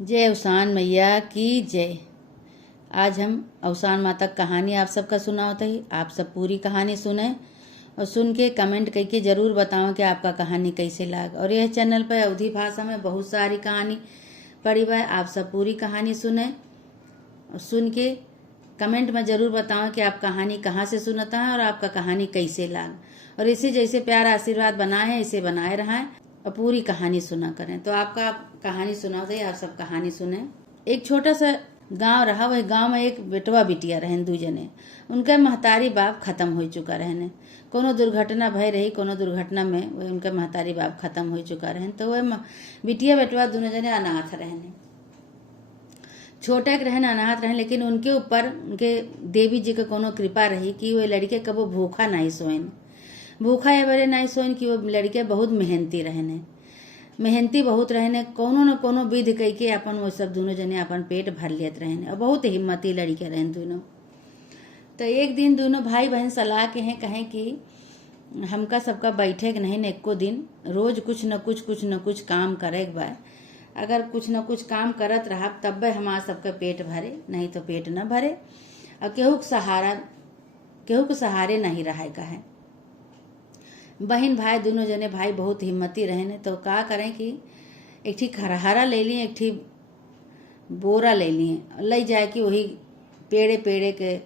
जय अवसान मैया की जय। आज हम अवसान माता कहानी आप सबका सुनावत है। आप सब पूरी कहानी सुने और सुन के कमेंट करके जरूर बताओ कि आपका कहानी कैसे लाग। और यह चैनल पर अवधी भाषा में बहुत सारी कहानी पड़ी हुआ है। आप सब पूरी कहानी सुने और सुन के कमेंट में जरूर बताओ कि आप कहानी कहाँ से सुनता है और आपका कहानी कैसे लाग। और इसी जैसे प्यार आशीर्वाद बनाए है इसे बनाए रहा है और पूरी कहानी सुना करें। तो आपका कहानी सुना दे, आप सब कहानी सुने। एक छोटा सा गांव रहा। वह गांव में एक बेटवा बिटिया रहन दू जने। उनका महतारी बाप खत्म हो चुका रहने। कोनो दुर्घटना भय रही, कोनो दुर्घटना में वह उनका महतारी बाप खत्म हो चुका रहन। तो वह बिटिया बेटवा दोनों जने अनाथ रहने। छोटा के रहन अनाथ रहन, लेकिन उनके ऊपर उनके देवी जी के कोनो कृपा रही कि वह लड़के कबो भूखा नहीं सोएन। भूखा या बड़े नहीं सोएन कि वो लड़के बहुत मेहनती रहने। मेहनती बहुत रहने। कोनो न कोनो विधि कह के अपन वो सब दोनों जने अपन पेट भर लेत रहने और बहुत हिम्मती लड़के रहन दोनों। तो एक दिन दोनों भाई बहन सलाह के हैं, कहें कि हमका सबका बैठे के नहीं एको दिन, रोज कुछ न कुछ काम करे के बा। अगर कुछ न कुछ काम करत रहा तब हमारा सबका पेट भरे, नहीं तो पेट न भरे। और केहू के सहारे नहीं रहे का है। बहन भाई दोनों जने भाई बहुत हिम्मती रहने। तो का करें कि एक ठी खरहारा ले लिए, एक ठी बोरा ले लिए, ले जाए कि वही पेड़े के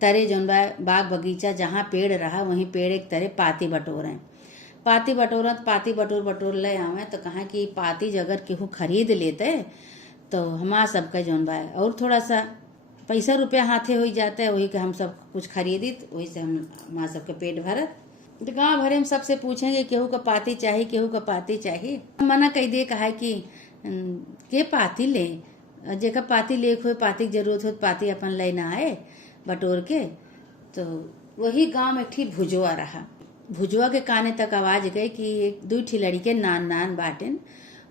तरे जौन बाग बगीचा जहाँ पेड़ रहा वहीं पेड़ के तरे पाती बटोरें। पाती बटोर ले आवे। तो कहा कि पाती अगर केहू खरीद लेते तो हमारा सबका जौन बा और थोड़ा सा पैसा रुपया हाथे हो जाता है, वही के हम सब कुछ खरीदी, वही से हमारा सबके पेट भरत। तो गाँव भरे में सबसे पूछेंगे केहू का पाती चाहिए, केहू का पाती चाहिए। मना कह दे, कहा कि के पाती ले, जेका पाती ले हुए पाती की जरूरत हो पाती अपन लेना आए बटोर के। तो वही गांव में ठीक भुजवा रहा। भुजवा के काने तक आवाज गई कि एक दू ठी लड़के नान बाटेन,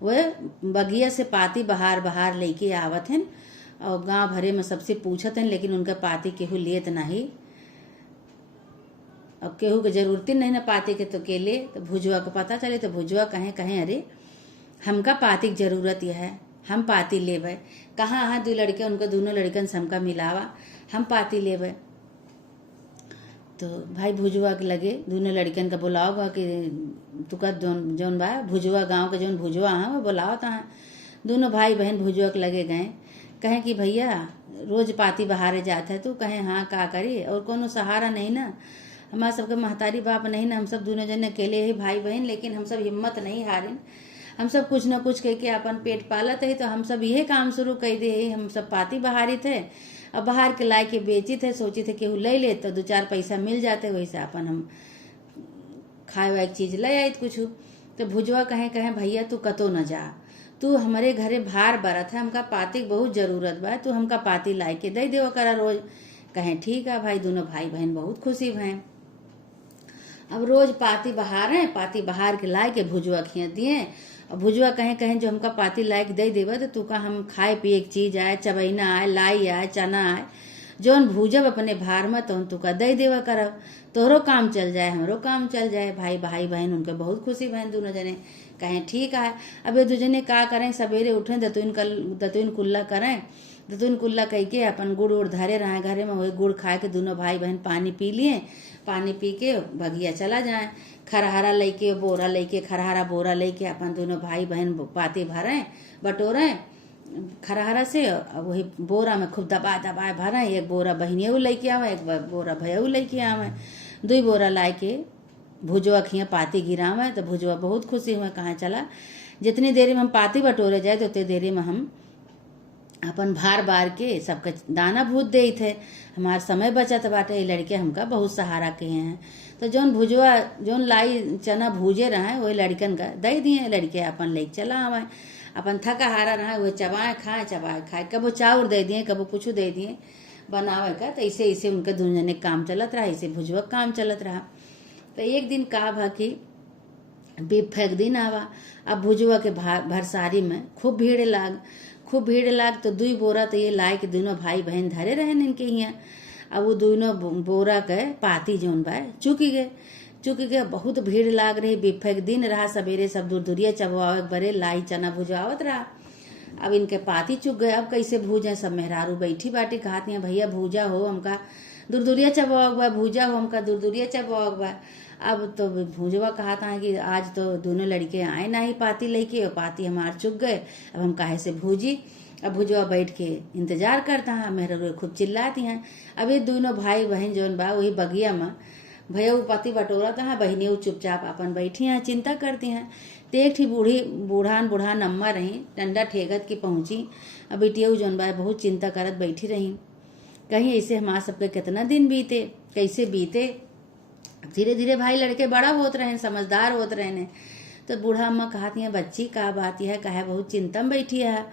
वह बगिया से पाती बहार लेके आवत हैं और गांव भरे में सबसे पूछत हैं, लेकिन उनका पाती केहू लेत नहीं। अब केहू के जरूरत नहीं ना पाती के तो के ले। तो भुजवा को पता चले तो भुजवा कहें अरे हमका पाती की जरूरत यह है, हम पाती लेवे। कहाँ हाँ दो लड़के, उनको दोनों लड़कन से हमका मिलावा, हम पाती लेवे। तो भाई भुजवा के लगे दोनों लड़कन का बुलाओगा कि तुका जौन बा भुजवा गांव के जौन भुजवा है वो बुलाओ ता। दोनों भाई बहन भुजवा के लगे गए। कहें कि भैया रोज पाती बहारे जाते है। तो कहें हाँ का करी, और कोनो सहारा नहीं ना, हमारा सबके महतारी बाप नहीं ना, हम सब दोनों जने अकेले ही भाई बहन, लेकिन हम सब हिम्मत नहीं हारिन। हम सब कुछ न कुछ कह के अपन पेट पालत है। तो हम सब यही काम शुरू कर दे। हम सब पाती बहारी थे और बाहर के लाए के बेची थे। सोची थे केहू ले ले तो दो चार पैसा मिल जाते, वैसे अपन हम खाए वाए चीज ले आई कुछ। तो भुजवा कहें भैया तू कतो न जा, तू हमारे घरे भार बरत है, हमका पाती की बहुत जरूरत बा, तू हमका पाती ला के दे देवा करा रोज। कहें ठीक है भाई। दोनों भाई बहन बहुत खुशी भय। अब रोज पाती बहार के लाए के भुजवा खिया दिए। और भुजवा कहें जो हमका पाती लाए के दे देवा तो तू का हम खाए पिए की चीज आए, चबैना आए, लाई आए, चना आए, जौन भूजब अपने भार में तो तू का दे देवा करब, तोहरो काम चल जाए हमरो काम चल जाए। भाई बहन उनके बहुत खुशी बहन दोनों जने। कहें ठीक है। अब ये दो जने का करें, सवेरे उठें दतुन कुल्ला करें। दतुन कुल्ला कह के अपन गुड़ उड़ धरे रहे घरे में, वही गुड़ खा के दोनों भाई बहन पानी पी लिए। पानी पी के बगिया चला जाए। खरहारा लेके बोरा लेके खरहारा बोरा लेके अपन दोनों भाई बहन पाती भरें बटोरें खरहारा से। वही बोरा में खूब दबा भरें। एक बोरा बहनियों लेके आवे, एक बोरा भैया लेके आवे। 2 बोरा लाए के भुजवा खिया पाती गिरावे। तो भुजवा बहुत खुशी हुए। कहाँ चला जितनी देरी में हम पाती बटोरे जाए तो उतनी देरी में हम अपन भार बार के सबके दाना भूत दे थे। हमार समय बचत बाटे। ये लड़के हमका बहुत सहारा किए हैं। तो जौन लाई चना भूजे रहे वही लड़कन का दे दिए। लड़के अपन ले चला आवे। अपन थका हारा रहा वही चबाए खाए। कबो चाउर दे दिए, कबो कुछ दे दिए बनावे का। तो ऐसे उनके दोनों जने काम चलत रहा, ऐसे भुजवा काम चलत रहा। तो एक दिन का भा कि बेफेक दिन आवा। अब भुजवा के भरसारी में खूब भीड़ लाग। तो 2 बोरा तो ये लाए के दोनों भाई बहन धरे रहे इनके यहाँ। अब वो दोनों बोरा के पाती जौन बा चुकी गए। बहुत भीड़ लाग रही। बेफेक दिन रहा। सवेरे सब दूरिया चबवावे बरे लाई चना भुजवावत रहा। अब इनके पाती चुक गए, अब कैसे भूजे। सब मेहरारू बैठी बाटी कहत हैं भैया भूजा हो हमका दूरदुरिया चबावक बा, भूजा हो हमका दूरदुरिया चबावक बा। अब तो भूजवा कहता है कि आज तो दोनों लड़के आए ना ही पाती लेके, और पाती हमार चुक गए, अब हम काहे से भूजी। अब भुजवा बैठ के इंतजार करता है, मेहरारू खूब चिल्लाती हैं। अब ये दोनों भाई बहन जोन बा वही बगिया में भैया वो पति बटोरता है, बहनी वो चुपचाप अपन बैठी हैं चिंता करती हैं। तो एक थी बूढ़ा नम्मा रही, डंडा ठेगत की पहुंची। अब बेटिया जोन बा बहुत चिंता करत बैठी रही, कहीं ऐसे हमार सबके कितना दिन बीते, कैसे बीते। धीरे धीरे भाई लड़के बड़ा होत रहे, समझदार होत रहे। तो बूढ़ा अम्मा कहती है बच्ची का बात यह कहे बहुत चिंता में बैठी है,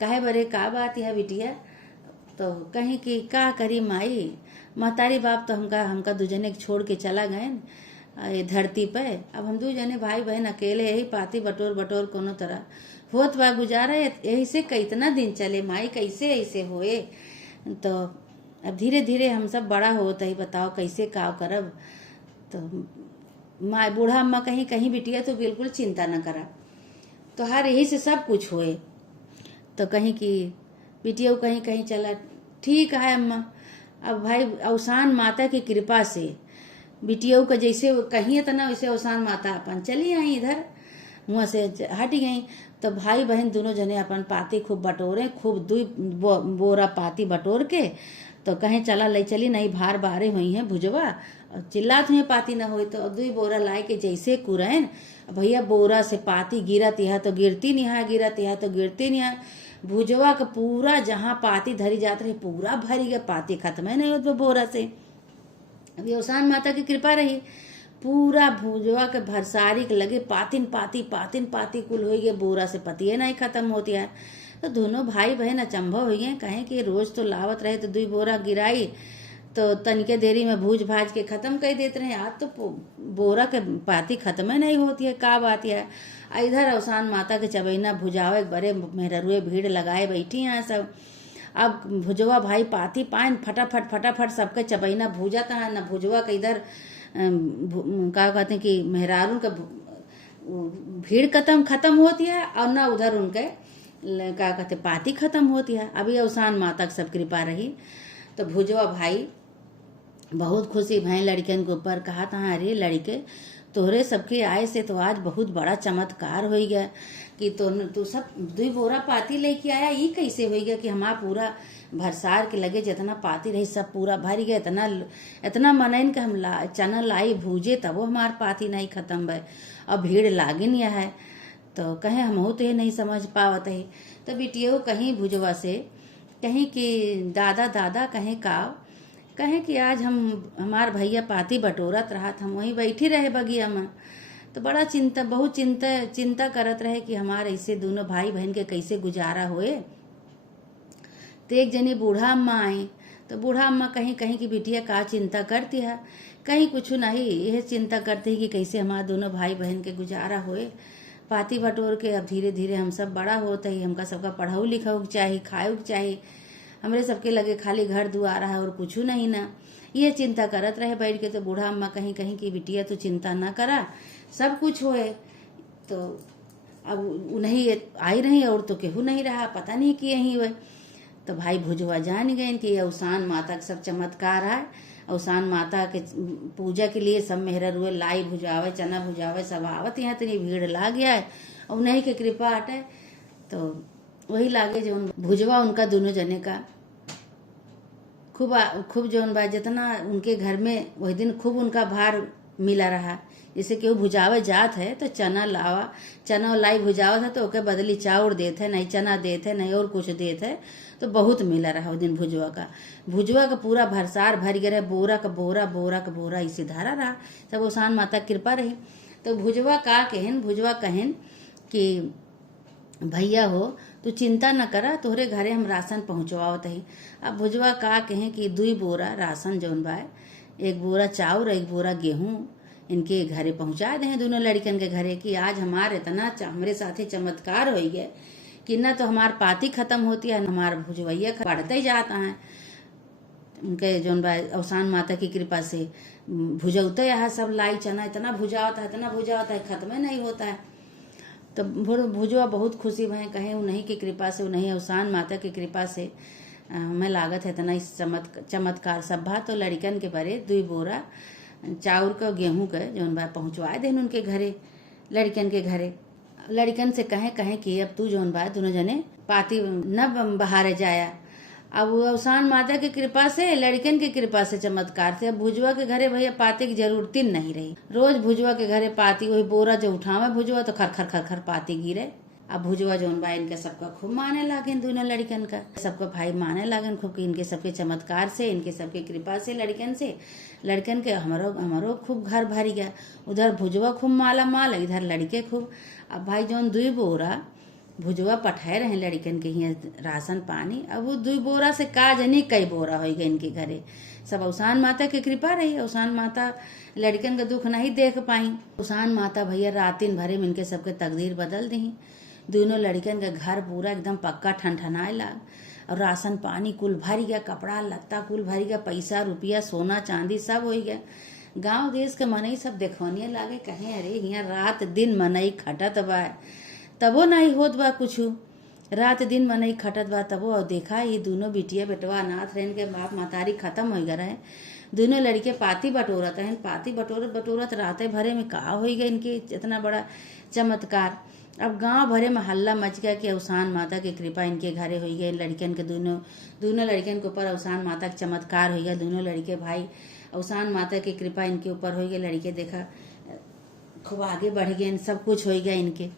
कहे बरे का बात यह बिटिया। तो कहीं कि का करी माई, महतारी बाप तो हमका दूजने छोड़ के चला गए ये धरती पे। अब हम दूजने भाई बहन अकेले यही पाती बटोर कोनो तरह होत बा गुजारा, यही से कितना दिन चले माई, कैसे ऐसे होए। तो अब धीरे धीरे हम सब बड़ा होता ही, बताओ कैसे काव करब। तो माँ बूढ़ा अम्मा कहीं कहीं बिटिया तो बिल्कुल चिंता न करा, तो हर यही से सब कुछ होए। तो कहीं की बिटिया कहीं कहीं चला, ठीक है अम्मा। अब भाई अवसान माता की कृपा से बिटिया का जैसे कहीं इतना वैसे अवसान माता अपन चली आई इधर मुँह से हट गई। तो भाई बहन दोनों जने अपन पाती खूब बटोरे, खूब दुई बोरा पाती बटोर के तो कहीं चला ले चली, नहीं भार बारे हुई है भुजवा और चिल्लात हुए पाती न हुई। तो दुई बोरा लाए के जैसे कुरैन भैया बोरा से पाती गिरत यह तो गिरती नहीं है, गिरत यह तो गिरती नहीं है। भुजवा का पूरा जहाँ पाती धरी जात रही पूरा भरी गया, पाती खत्म है नहीं होत बोरा से। अभी अवसान माता की कृपा रही, पूरा भुजवा के भरसारी के लगे पातिन पाती कुल हो गए, बोरा से पतिये नहीं खत्म होती है। तो दोनों भाई बहन अचंभव हो गए, कहें कि रोज तो लावत रहे तो दुई बोरा गिराई तो तनिके देरी में भूज भाज के खत्म कर देते रहे, आज तो बोरा के पाती खत्म ही नहीं होती है, का बात है। इधर अवसान माता के चबैना भुजावे बड़े मेहरुए भीड़ लगाए बैठी हैं सब। अब भुजवा भाई पाती पाइन फटाफट सबके चबैना भूजाता है, न भुजवा के इधर का कहते हैं कि मेहरारू का भीड़ खत्म होती है और न उधर उनके क्या कहते पाती खत्म होती है। अभी अवसान माता की सब कृपा रही। तो भुजवा भाई बहुत खुशी भय लड़कन के ऊपर, कहा था अरे लड़के तोहरे सबके आए से तो आज बहुत बड़ा चमत्कार हो गया कि तू सब दुई बोरा पाती लेके आया, ये कैसे हो गया कि हमारा पूरा भरसार के लगे जितना पाती रही सब पूरा भर गया, इतना मनैन के हम चना लाई भूजे तब वो हमार पाती नहीं खत्म है और भीड़ लागिन यह है। तो कहे हम हो तो ये नहीं समझ पावत है। तो बिटियो कहीं भुजवा से कहीं कि दादा कहें कहें कि आज हमार भैया पाती बटोरत रहा, हम वहीं बैठी रहे बगिया में। तो बड़ा बहुत चिंता करत रहे कि हमारे ऐसे दोनों भाई बहन के कैसे गुजारा होए। तो एक जनी बूढ़ा अम्मा आई, तो बूढ़ा अम्मा कहीं कहीं की बिटिया का चिंता करती है, कहीं कुछ नहीं, यह चिंता करती है कि कैसे हमारे दोनों भाई बहन के गुजारा होए पाती बटोर के। अब धीरे धीरे हम सब बड़ा होता ही, हमका सबका पढ़ाऊ लिखाऊ चाहिए, खाऊ चाहिए, हमरे सबके लगे खाली घर दुआरा है और कुछ नहीं ना, ये चिंता करत रहे बैठ के। तो बूढ़ा अम्मा कहीं कहीं की बिटिया तो चिंता ना करा, सब कुछ होए। तो अब नहीं आई रही और तो केहू नहीं रहा, पता नहीं कि यही हुए। तो भाई भुजवा जान गए कि अवसान माता का सब चमत्कार है, अवसान माता के पूजा के लिए सब मेहरुए लाई भुजावे चना भुजावे सब आवत, यहाँ इतनी भीड़ ला गया है और उन्हीं की कृपा हटे। तो वही लागे जो भुजवा उनका दोनों जने का खूब जौन बा जितना उनके घर में वही दिन खूब उनका भार मिला रहा। जैसे केहू भुजावे जात है तो चना लाई भुजावत है तो ओके बदली चाउर देते है, नहीं चना देते है, नहीं और कुछ देते है, तो बहुत मिला रहा उस दिन भुजवा का पूरा भरसार भर गया, बोरा का बोरा इसी धारा रहा, सब अवसान माता कृपा रही। तो भुजवा कहेन कि भैया हो तू चिंता न करा, तोहरे घरे हम राशन पहुँचवावत ही। अब भुजवा का कहें कि 2 बोरा राशन जौन बा, 1 बोरा चाउर 1 बोरा गेहूं इनके घरे पहुंचा दें दोनों लड़कन के घरे कि आज हमारे इतना हमरे साथे चमत्कार हो गया कि न तो हमार पाती खत्म होती है, न हमार भुजवैया बढ़ते ही जाता है। उनके जौन बा अवसान माता की कृपा से भुजौते है सब लाई चना इतना भुजा होता है खत्म नहीं होता है। तो भुजवा बहुत खुशी भय, कहे उन्हीं की कृपा से, उन्हीं अवसान माता की कृपा से हमें लागत है इतना इस चमत्कार सब भा। तो लड़कन के बरे 2 बोरा चाउर का गेहूं का जौन बा पहुँचवाए देन उनके घरे, लड़कन के घरे। लड़कन से कहे कि अब तू जौन बा दोनों जने पाती न बहारे जाया। अब वो अवसान माता की कृपा से, लड़कन की कृपा से, चमत्कार से अब भुजवा के घरे भैया पाती की जरूरत नहीं रही। रोज भुजवा के घरे पाती, वही बोरा जो उठावे भुजवा तो खर खर खर पाती गिरे। अब भुजवा जौन बा इनका सबका खूब माने लागेन, दोनों लड़कन का सबका भाई माने लागेन खूब कि इनके सबके चमत्कार से, इनके सबके कृपा से, लड़कन के हमारो खूब घर भरी गया। उधर भुजवा खूब माला माल, इधर लड़के खूब। अब भाई जौन 2 बोरा भुजवा पठाए रहे लड़कन के यहाँ राशन पानी, अब वो 2 बोरा से का जनी कई बोरा हो गए इनके घरे। सब अवसान माता की कृपा रही। अवसान माता लड़कन का दुख नहीं देख पाई। अवसान माता भैया रातिन भरे में इनके सबके तकदीर बदल दी। दोनों लड़कन का घर पूरा एकदम पक्का ठनठनाए लाग, और राशन पानी कुल भरी गया, कपड़ा लत्ता कुल भरी गया, पैसा रुपया सोना चांदी सब हो गया। गांव देश के मनई सब देखवनिया लागे, कहे अरे यहाँ रात दिन मनई खटत बा तबो नहीं होत बा कुछू, रात दिन मनई खटत बा तबो। और देखा ये दोनों बिटिया बेटवा अनाथ रहन के बाप मतारी खत्म हो गए रहे। दोनों लड़के पाती बटोरत है, पाती बटोरत बटोरत राते भरे में का हो गया इनके इतना बड़ा चमत्कार। अब गांव भरे में हल्ला मच गया कि अवसान माता की कृपा इनके घरे हो गई। लड़कन के दोनों लड़कन के ऊपर अवसान माता का चमत्कार हो गया। दोनों लड़के भाई अवसान माता की कृपा इनके ऊपर हो गई। लड़के देखा खूब आगे बढ़ गए, सब कुछ हो गया इनके।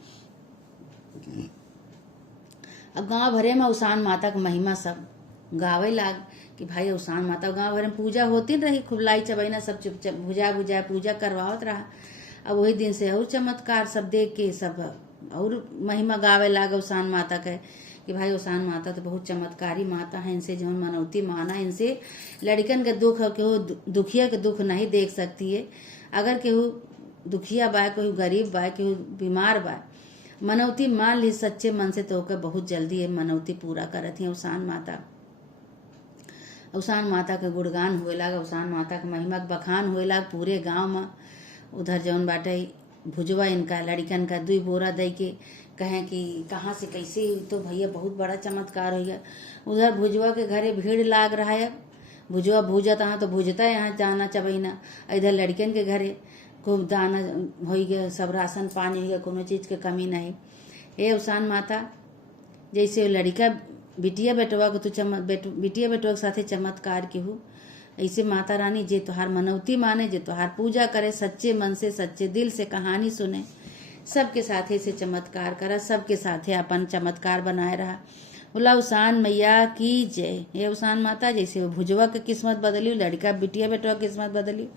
अब गांव भरे में अवसान माता का महिमा सब गावे लाग कि भाई अवसान माता, गांव भरे में पूजा होती रही, खूब लाई चबैना सब चुप भुजा पूजा करवावत रहा। अब वही दिन से और चमत्कार सब देख के सब और महिमा गावे लाग अवसान माता के कि भाई अवसान माता तो बहुत चमत्कारी माता है, इनसे जो मनौती माना, इनसे लड़कन के दुख और केहू दुखिया के दुख नहीं देख सकती है। अगर केहू दुखिया बा, कोई गरीब बा, केहू बीमार बा, मनौती मान ली सच्चे मन से तो ओके बहुत जल्दी है मनौती पूरा करत है अवसान माता। अवसान माता के गुणगान हुए लाग, अवसान माता के महिमा के बखान हुए लाग पूरे गांव में। उधर जौन बाटे भुजवा इनका लड़कन का 2 बोरा दे के कहें कि कहाँ से कैसे, तो भैया बहुत बड़ा चमत्कार हो गया। उधर भुजवा के घरे भीड़ लाग रहा है। भुजवा भूजत यहाँ तो भूजता है यहाँ जाना चबैना। इधर लड़कन के घरे खूब दाना हो गया, सब राशन पानी हो गया, कोनो चीज के कमी नहीं। हे अवसान माता, जैसे लड़का बिटिया बेटवा को तू बिटिया बेटवा के साथे चमत्कार की हो, ऐसे माता रानी जे तोहार मनौती माने, जे तोहार पूजा करे, सच्चे मन से सच्चे दिल से कहानी सुने, सबके साथे से चमत्कार करा, सबके साथे अपन चमत्कार बनाए रहा। बोला अवसान मैया की जय। हे अवसान माता, जैसे भुजवा के किस्मत बदली, लड़का बिटिया बेटवा की किस्मत बदली,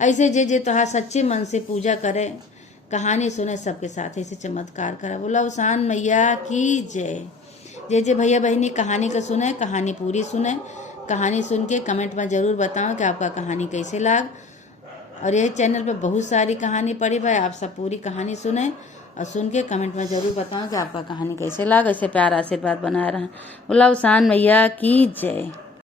ऐसे जे तोहार सच्चे मन से पूजा करे, कहानी सुने, सबके साथ ऐसे चमत्कार करा। बोला अवसान मैया की जय। जे भैया बहनी कहानी का सुने, कहानी पूरी सुने, कहानी सुन के कमेंट में जरूर बताओ कि आपका कहानी कैसे लाग। और यह चैनल पे बहुत सारी कहानी पड़ी भाई, आप सब पूरी कहानी सुने और सुन के कमेंट में जरूर बताओ कि आपका कहानी कैसे लाग। ऐसे प्यार आशीर्वाद बनाए रहा। बोला अवसान मैया की जय।